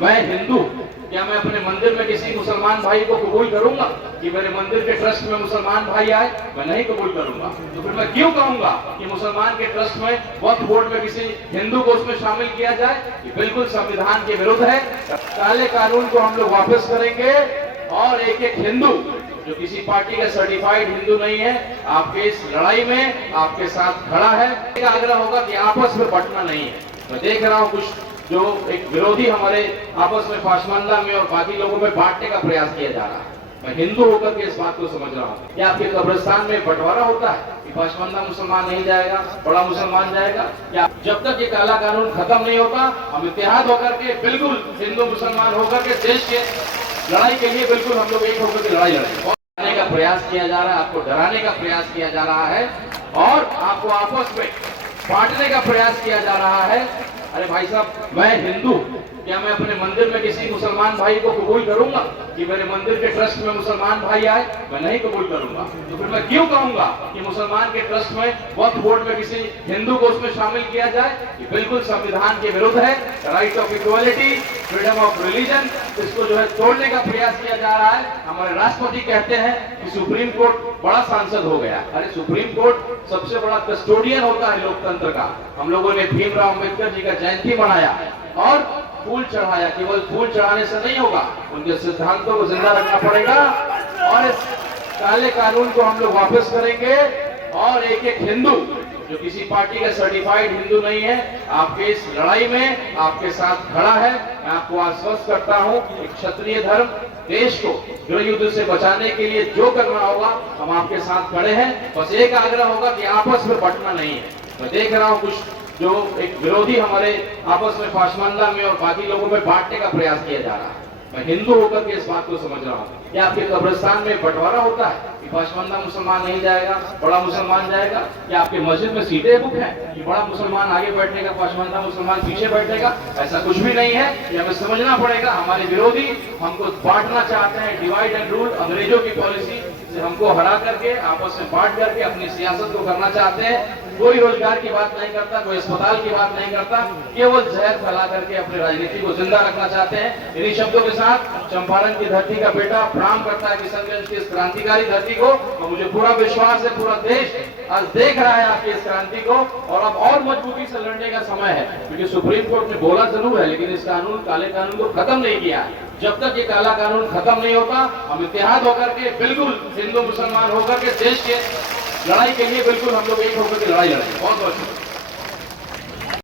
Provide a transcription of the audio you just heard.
मैं हिंदू, क्या मैं अपने मंदिर में किसी मुसलमान भाई को कबूल करूंगा कि मेरे मंदिर के ट्रस्ट में मुसलमान भाई आए? मैं नहीं कबूल करूंगा। तो फिर मैं क्यों कहूंगा कि मुसलमान के ट्रस्ट में वक्फ बोर्ड में किसी हिंदू को उसमें शामिल किया जाए? ये बिल्कुल संविधान के विरुद्ध है। काले कानून को हम लोग वापस करेंगे और एक एक हिंदू जो किसी पार्टी का सर्टिफाइड हिंदू नहीं है, आपके इस लड़ाई में आपके साथ खड़ा है। आग्रह होगा कि आपस में बंटना नहीं है। मैं देख रहा हूँ कुछ जो एक विरोधी हमारे आपस में पाशमंदा में और बाकी लोगों में बांटने का प्रयास किया जा रहा है। मैं हिंदू होकर के इस बात को समझ रहा हूँ। क्या आपके कब्रिस्तान में बंटवारा होता है कि पाशमंदा मुसलमान नहीं जाएगा, बड़ा मुसलमान जाएगा? या जब तक ये काला कानून खत्म नहीं होता, हम इत्तेहाद होकर के बिल्कुल हिंदू मुसलमान होकर के देश के लड़ाई के लिए बिल्कुल हम लोग एक होकर के लड़ाई लड़ेंगे। डराने का प्रयास किया जा रहा है, आपको डराने का प्रयास किया जा रहा है और आपको आपस में बांटने का प्रयास किया जा रहा है। अरे भाई साहब, मैं हिंदू, क्या मैं अपने मंदिर में किसी मुसलमान भाई को कबूल करूंगा कि मेरे मंदिर के ट्रस्ट में मुसलमान भाई आए? मैं नहीं कबूल करूंगा। तो फिर मैं क्यों कहूंगा कि मुसलमान के ट्रस्ट में वक्फ बोर्ड में किसी हिंदू को उसमें शामिल किया जाए? ये बिल्कुल संविधान के विरुद्ध है। Right of equality, freedom of religion, इसको जो है तोड़ने का प्रयास किया जा रहा है। हमारे राष्ट्रपति कहते हैं कि सुप्रीम कोर्ट बड़ा सांसद हो गया। अरे सुप्रीम कोर्ट सबसे बड़ा कस्टोडियन होता है लोकतंत्र का। हम लोगों ने भीमराव अम्बेडकर जी का जयंती मनाया और फूल चढ़ाया। केवल फूल चढ़ाने से नहीं होगा, उनके सिद्धांतों को जिंदा रखना पड़ेगा और इस काले कानून को हम लोग वापस करेंगे और एक एक हिंदू जो किसी पार्टी का सर्टिफाइड हिंदू नहीं है, आपके इस लड़ाई में आपके साथ खड़ा है। मैं आपको आश्वस्त करता हूं कि क्षत्रिय धर्म देश को गृह युद्ध से बचाने के लिए जो करना होगा हम आपके साथ खड़े हैं। बस एक आग्रह होगा कि आपस में बंटना नहीं है। मैं देख रहा हूं कुछ जो एक विरोधी हमारे आपस में पाशमंदा में और बाकी लोगों में बांटने का प्रयास किया जा रहा है। मैं हिंदू होकर के इस बात को समझ रहा हूँ। क्या आपके कब्रिस्तान में बंटवारा होता है कि पाशमंदा मुसलमान नहीं जाएगा, बड़ा मुसलमान जाएगा? या आपके मस्जिद में सीटें बुक हैं कि बड़ा मुसलमान आगे बैठेगा, पाशमंदा मुसलमान पीछे बैठेगा? ऐसा कुछ भी नहीं है। ये हमें समझना पड़ेगा। हमारे विरोधी हमको बांटना चाहते हैं, डिवाइड एंड रूल, अंग्रेजों की पॉलिसी से हमको हरा करके आपस में बांट करके अपनी सियासत को करना चाहते हैं। कोई रोजगार की बात नहीं करता, कोई अस्पताल की बात नहीं करता, केवल जहर फैला करके अपनी राजनीति को जिंदा रखना चाहते हैं। इन्हीं शब्दों के साथ चंपारण की धरती का बेटा प्रणाम करता है किशनगंज की इस क्रांतिकारी धरती को। और मुझे पूरा विश्वास है पूरा देश आज देख रहा है आपकी इस क्रांति को और अब और मजबूती से लड़ने का समय है। क्योंकि सुप्रीम कोर्ट ने बोला जरूर है, लेकिन इस कानून, काले कानून को खत्म नहीं किया है। जब तक ये काला कानून खत्म नहीं होता, हम इत्तेहाद होकर के बिल्कुल हिंदू मुसलमान होकर के देश के लड़ाई के लिए बिल्कुल हम लोग एक होकर के लड़ाई लड़ेंगे। बहुत बहुत शुक्रिया।